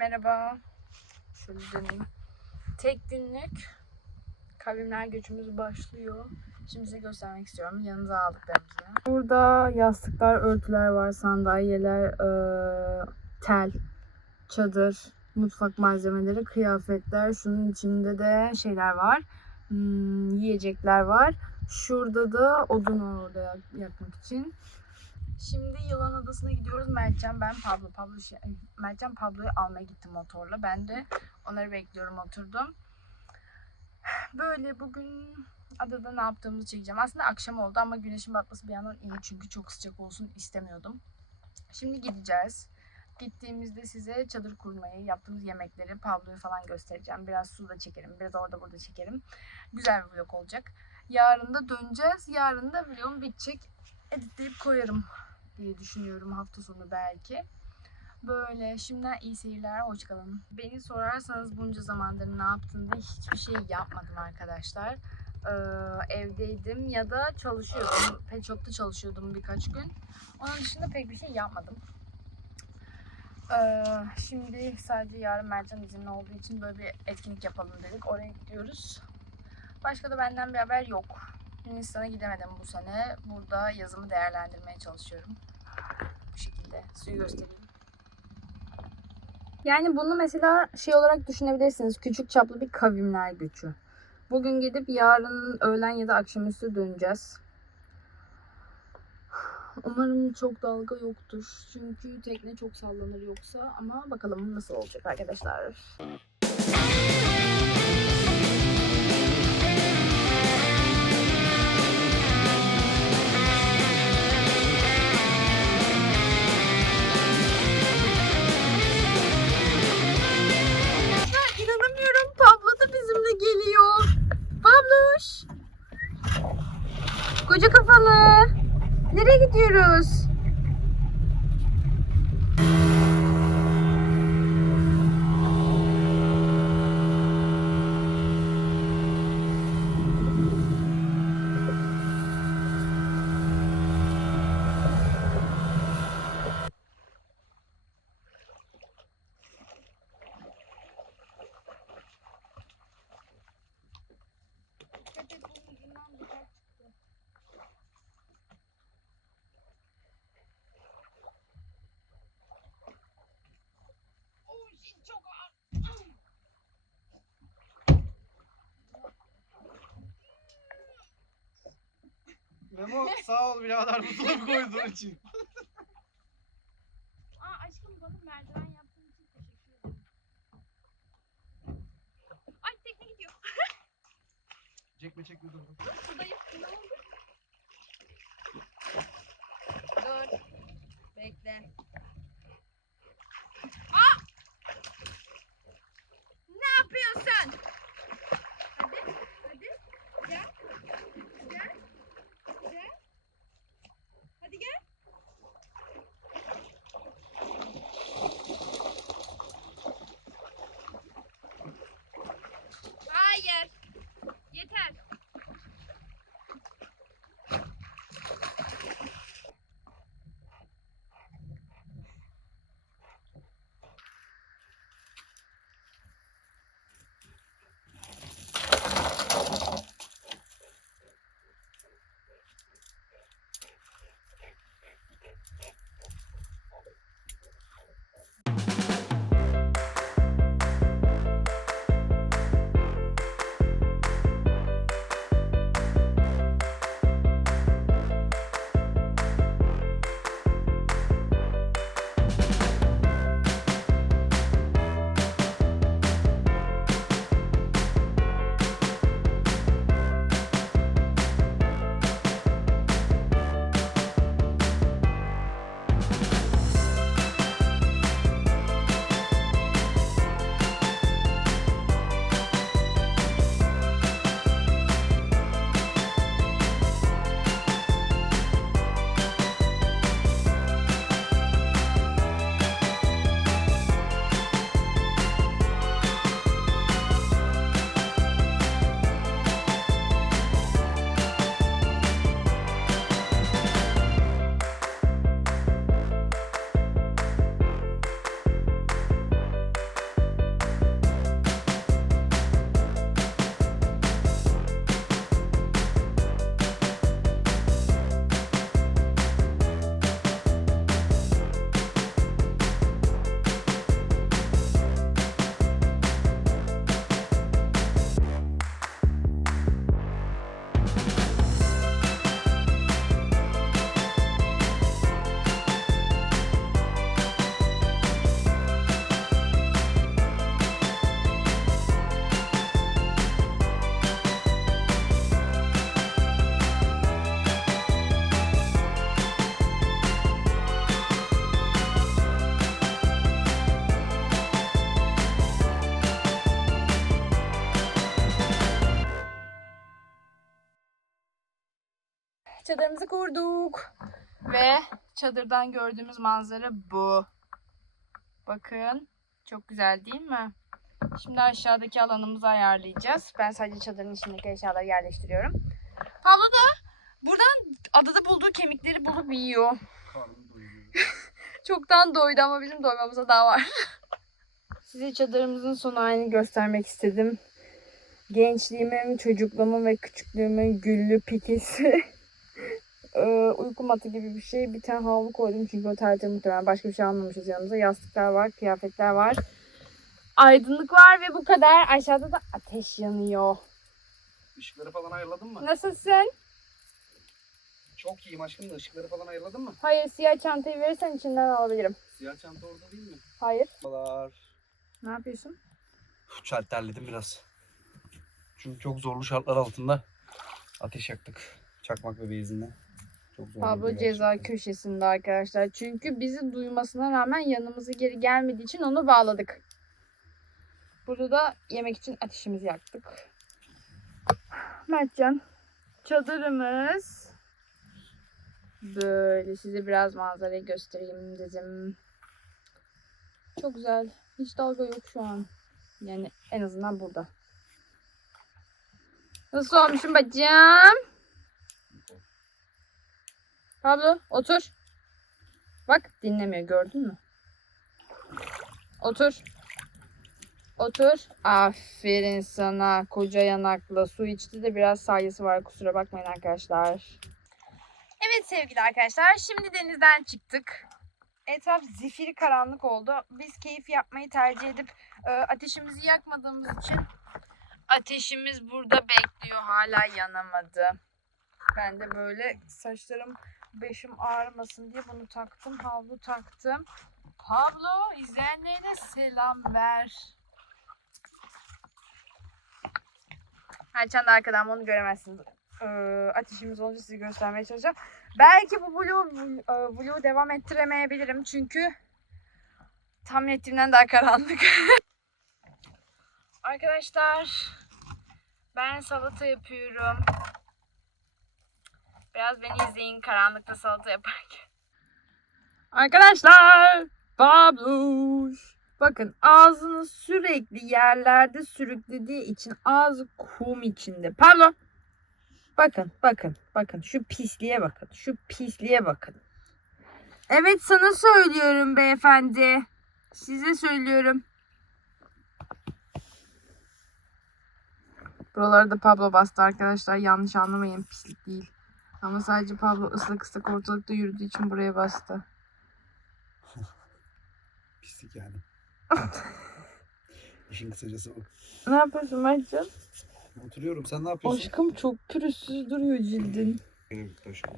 merhaba. Şöyle döneyim. Tek günlük kavimler göçümüz başlıyor. Şimdi size göstermek istiyorum yanınıza aldıklarımızı. Burada yastıklar, örtüler var, sandalyeler, eee, tel, çadır, mutfak malzemeleri, kıyafetler. Şunun içinde de şeyler var. Hmm, yiyecekler var. Şurada da odun orada yak- yakmak için. Şimdi Yılan Adası'na gidiyoruz. Mertcan, ben, Pablo. Pablo şey, ay, Mertcan Pablo'yu almaya gitti motorla. Ben de onları bekliyorum oturdum. Böyle bugün adada ne yaptığımızı çekeceğim. Aslında akşam oldu ama güneşin batması bir yandan iyi çünkü çok sıcak olsun istemiyordum. Şimdi gideceğiz. Gittiğimizde size çadır kurmayı, yaptığımız yemekleri, Pablo'yu falan göstereceğim. Biraz suda çekerim, biraz orada burada çekerim. Güzel bir vlog olacak. Yarın da döneceğiz. Yarın da vlogum bitecek. Editleyip koyarım diye düşünüyorum hafta sonu belki. Böyle şimdiden iyi seyirler, hoşçakalın. Beni sorarsanız bunca zamandır ne yaptın diye hiçbir şey yapmadım arkadaşlar. Ee, evdeydim ya da çalışıyordum. Pet Shop'ta çalışıyordum birkaç gün. Onun dışında pek bir şey yapmadım. Ee, şimdi sadece yarın Mercan izinli olduğu için böyle bir etkinlik yapalım dedik. Oraya gidiyoruz. Başka da benden bir haber yok. Yunanistan'a gidemedim bu sene. Burada yazımı değerlendirmeye çalışıyorum. Bu şekilde. Suyu göstereyim. Yani bunu mesela şey olarak düşünebilirsiniz. Küçük çaplı bir kavimler göçü. Bugün gidip yarın öğlen ya da akşamüstü döneceğiz. Umarım çok dalga yoktur. Çünkü tekne çok sallanır yoksa. Ama bakalım nasıl olacak arkadaşlar. Pabloş. Koca kafalı. Nereye gidiyoruz? Memo sağ ol birader buzdolabı koyduğun için. çadırımızı kurduk. Ve çadırdan gördüğümüz manzara bu. Bakın. Çok güzel değil mi? Şimdi aşağıdaki alanımızı ayarlayacağız. Ben sadece çadırın içindeki eşyaları yerleştiriyorum. Pablo da buradan adada bulduğu kemikleri bulup yiyor. Çoktan doydu ama bizim doymamıza daha var. Size çadırımızın son halini göstermek istedim. Gençliğimin, çocukluğumun ve küçüklüğümün güllü pikesi. Ee, uyku matı gibi bir şey. Bir tane havlu koydum çünkü otelde muhtemelen başka bir şey almamışız yanımıza. Yastıklar var, kıyafetler var. Aydınlık var ve bu kadar. Aşağıda da ateş yanıyor. Işıkları falan ayarladın mı? Nasılsın? Çok iyiyim aşkım da ışıkları falan ayarladın mı? Hayır siyah çantayı verirsen içinden alabilirim. Siyah çanta orada değil mi? Hayır. Merhabalar. Ne yapıyorsun? Terledim biraz. Çünkü çok zorlu şartlar altında ateş yaktık. Çakmak ve benzinle. Pablo ceza köşesinde arkadaşlar. Çünkü bizi duymasına rağmen yanımıza geri gelmediği için onu bağladık. Burada da yemek için ateşimizi yaktık. Mertcan, çadırımız böyle size biraz manzarayı göstereyim dedim. Çok güzel. Hiç dalga yok şu an. Yani en azından burada. Nasıl olmuşum bacım? Pablo otur. Bak dinlemiyor gördün mü? Otur. Otur. Aferin sana koca yanaklı. Su içti de biraz sayısı var kusura bakmayın arkadaşlar. Evet sevgili arkadaşlar şimdi denizden çıktık. Etraf zifiri karanlık oldu. Biz keyif yapmayı tercih edip e, ateşimizi yakmadığımız için ateşimiz burada bekliyor. Hala yanamadı. Ben de böyle saçlarım başım ağrımasın diye bunu taktım. Havlu taktım. Pablo izleyenlerine selam ver. Mertcan da arkadan onu göremezsiniz. Ee, ateşimiz olunca size göstermeye çalışacağım. Belki bu vlogu, e, vlogu devam ettiremeyebilirim. Çünkü tahmin ettiğimden daha karanlık. Arkadaşlar ben salata yapıyorum. Biraz beni izleyin karanlıkta salata yaparken. Arkadaşlar Babluş. Bakın ağzını sürekli yerlerde sürüklediği için ağzı kum içinde. Pablo. Bakın bakın bakın şu pisliğe bakın. Şu pisliğe bakın. Evet sana söylüyorum beyefendi. Size söylüyorum. Buraları da Pablo bastı arkadaşlar. Yanlış anlamayın pislik değil. Ama sadece Pablo ıslak ıslak ortalıkta yürüdüğü için buraya bastı. Pislik yani. İşin kısacası bu. Ne yapıyorsun Mertcan? Oturuyorum. Sen ne yapıyorsun? Aşkım çok pürüzsüz duruyor cildin. Benim bitti aşkım.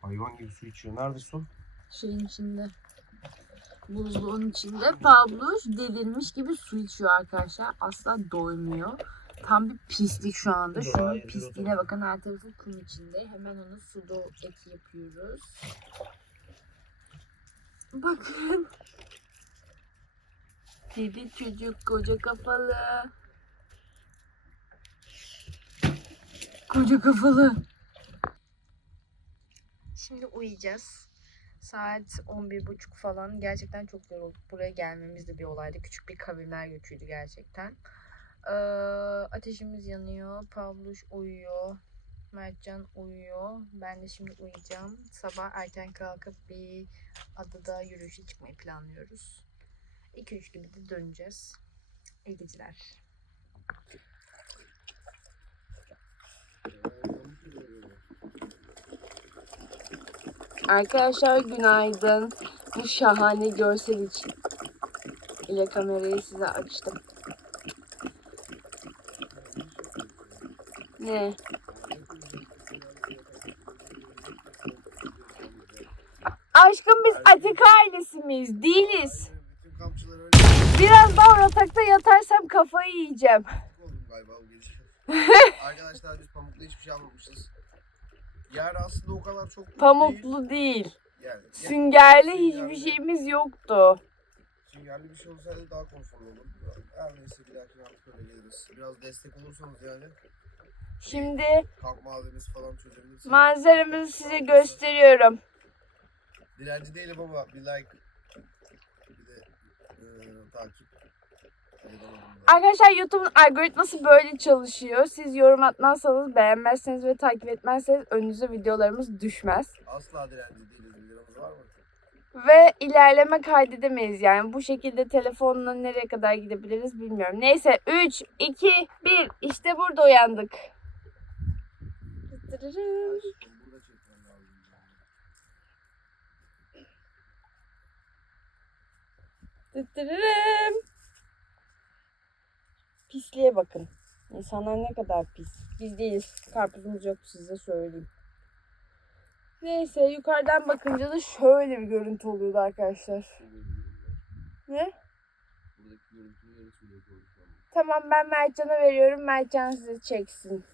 Hayvan gibi su içiyor. Nerede su? Şeyin içinde. Buzluğun içinde Pabloş delirmiş gibi su içiyor arkadaşlar. Asla doymuyor. Tam bir pislik şu anda. Dur, Şunun hayır, dur, pisliğine bakın her tarafı kum içinde. Hemen onu suda eti yapıyoruz. Bakın. Deli çocuk koca kafalı. Koca kafalı. Şimdi uyuyacağız. Saat 11.30 falan. Gerçekten çok yorulduk. Buraya gelmemiz de bir olaydı. Küçük bir kavimler göçüydü gerçekten. Ee, ateşimiz yanıyor. Pavluş uyuyor. Mertcan uyuyor. Ben de şimdi uyuyacağım. Sabah erken kalkıp bir adada yürüyüşe çıkmayı planlıyoruz. 2-3 gibi de döneceğiz. İyi geceler. Arkadaşlar günaydın. Bu şahane görsel için ile kamerayı size açtım. Ne? Aşkım biz Atik ailesi miyiz? Değiliz. Biraz daha yatakta yatarsam kafayı yiyeceğim. oldum galiba bu gece. Arkadaşlar biz pamuklu hiçbir şey almamışız. Yer aslında o kadar çok. Pamuklu değil. Yani, Süngerli hiçbir şeyimiz yoktu. süngerli bir şey olsaydı daha konforlu olur. Her neyse bir dahakine artık öyle geliriz. Biraz destek olursanız yani Şimdi Kamp malzemesi falan çözebilirsin. manzaramızı size gösteriyorum. Direnci değilim ama bir like bir de e, takip. Eyvallah. Arkadaşlar YouTube'un algoritması böyle çalışıyor. Siz yorum atmazsanız, beğenmezseniz ve takip etmezseniz önünüze videolarımız düşmez. Asla direnci değiliz. Videomuz var mı? Ve ilerleme kaydedemeyiz yani. Bu şekilde telefonla nereye kadar gidebiliriz bilmiyorum. Neyse 3, 2, 1 işte burada uyandık. Tırırırım. Pisliğe bakın. İnsanlar ne kadar pis. Biz değiliz. Karpuzumuz yok size söyleyeyim. Neyse yukarıdan bakınca da şöyle bir görüntü oluyordu arkadaşlar. Ne? Tamam ben Mertcan'a veriyorum. Mertcan sizi çeksin.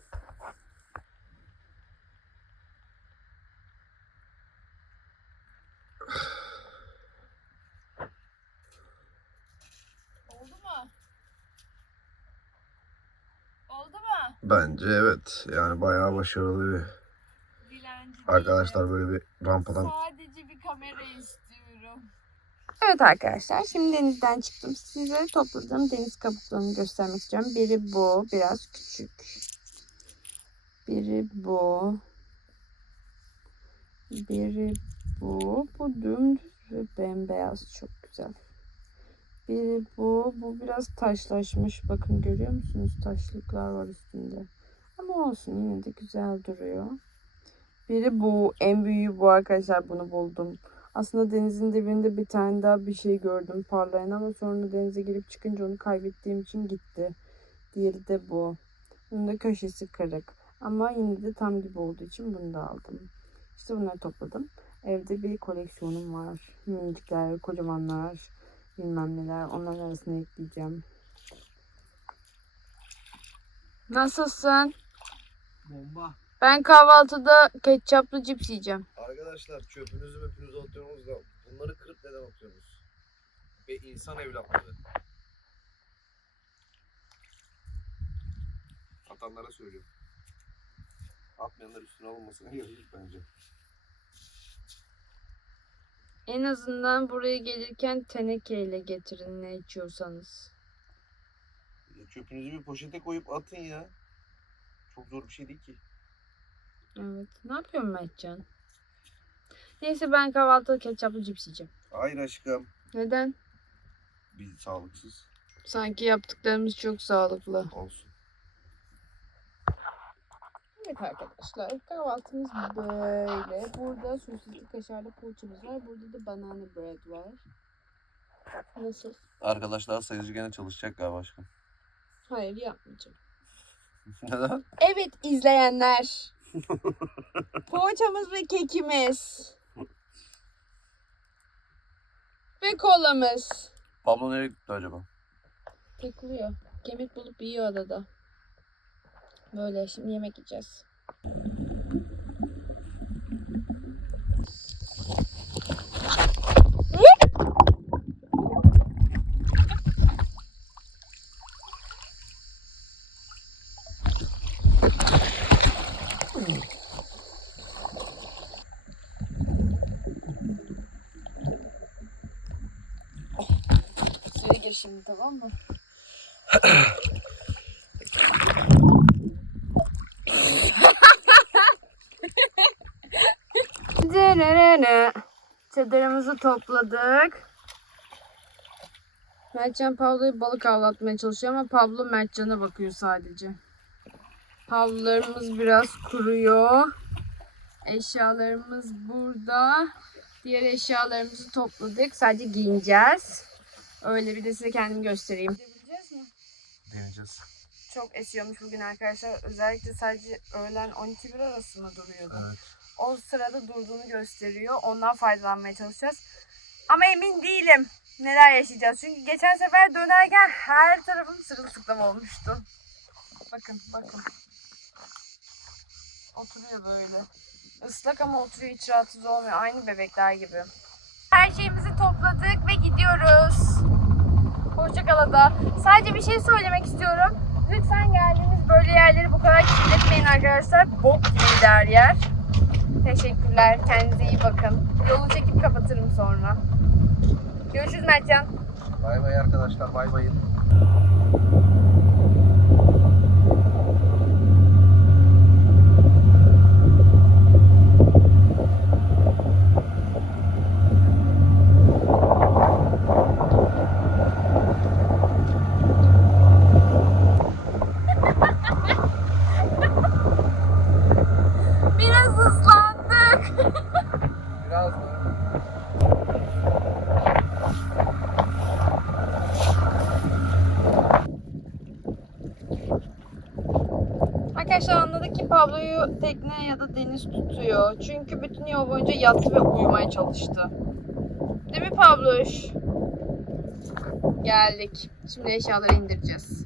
Oldu mu? Oldu mu? Bence evet. Yani bayağı başarılı bir. Dilenci Arkadaşlar böyle bir rampadan Sadece bir kamera istiyorum. Evet arkadaşlar şimdi denizden çıktım. Size topladığım deniz kabuklarını göstermek istiyorum. Biri bu biraz küçük. Biri bu. Biri bu. Bu dümdüz ve bembeyaz çok güzel. Biri bu. Bu biraz taşlaşmış. Bakın görüyor musunuz? Taşlıklar var üstünde. Ama olsun yine de güzel duruyor. Biri bu. En büyüğü bu arkadaşlar. Bunu buldum. Aslında denizin dibinde bir tane daha bir şey gördüm parlayan ama sonra denize girip çıkınca onu kaybettiğim için gitti. Diğeri de bu. Bunun da köşesi kırık. Ama yine de tam gibi olduğu için bunu da aldım. İşte bunları topladım. Evde bir koleksiyonum var. Minicikler, kocamanlar, bilmem neler. Onların arasına ekleyeceğim. Nasılsın? Bomba. Ben kahvaltıda ketçaplı cips yiyeceğim. Arkadaşlar çöpünüzü möpünüzü atıyorsunuz da bunları kırıp neden atıyorsunuz? Ve insan evlatları. Atanlara söylüyorum. Atmayanlar üstüne alınmasına gerek yok bence. En azından buraya gelirken tenekeyle getirin ne içiyorsanız. Ya çöpünüzü bir poşete koyup atın ya. Çok zor bir şey değil ki. Evet. Ne yapıyorsun Mertcan? Neyse ben kahvaltıda ketçaplı cips yiyeceğim. Hayır aşkım. Neden? Bir sağlıksız Sanki yaptıklarımız çok sağlıklı. olsun. Evet arkadaşlar kahvaltımız böyle. Burada sosisli kaşarlı poğaçamız var. Burada da banana bread var. Nasıl? Arkadaşlar sayıcı gene çalışacak galiba aşkım. Hayır yapmayacağım. Neden? Evet izleyenler. Poğaçamız ve kekimiz. Ve kolamız. Pablo nereye gitti acaba? Takılıyor. Kemik bulup yiyor adada. Böyle şimdi yemek yiyeceğiz. Suya gir şimdi tamam mı? Çadırımızı topladık. Mertcan Pablo'yu balık avlatmaya çalışıyor ama Pablo Mertcan'a bakıyor sadece. Pavlularımız biraz kuruyor. Eşyalarımız burada. Diğer eşyalarımızı topladık. Sadece giyineceğiz. Öyle bir de size kendimi göstereyim. Gidebileceğiz mi? Deneyeceğiz. Çok esiyormuş bugün arkadaşlar. Özellikle sadece öğlen 12-1 arası mı duruyordu? Evet. O sırada durduğunu gösteriyor. Ondan faydalanmaya çalışacağız. Ama emin değilim neler yaşayacağız. Çünkü geçen sefer dönerken her tarafım sırılsıklam olmuştu. Bakın bakın. Oturuyor böyle. Islak ama oturuyor hiç rahatsız olmuyor. Aynı bebekler gibi. Her şeyimizi topladık ve gidiyoruz. Hoşçakal. Sadece bir şey söylemek istiyorum. Lütfen geldiğiniz böyle yerleri bu kadar kirletmeyin arkadaşlar. Bok gibi her yer. Teşekkürler. Kendinize iyi bakın. Yolu çekip kapatırım sonra. Görüşürüz Mertcan. Bay bay arkadaşlar bay bayın. Biraz ıslandık. Biraz mı? Arkadaşlar anladık ki Tekne ya da deniz tutuyor. Çünkü bütün yol boyunca yattı ve uyumaya çalıştı. Değil mi Pabloş? Geldik. Şimdi eşyaları indireceğiz.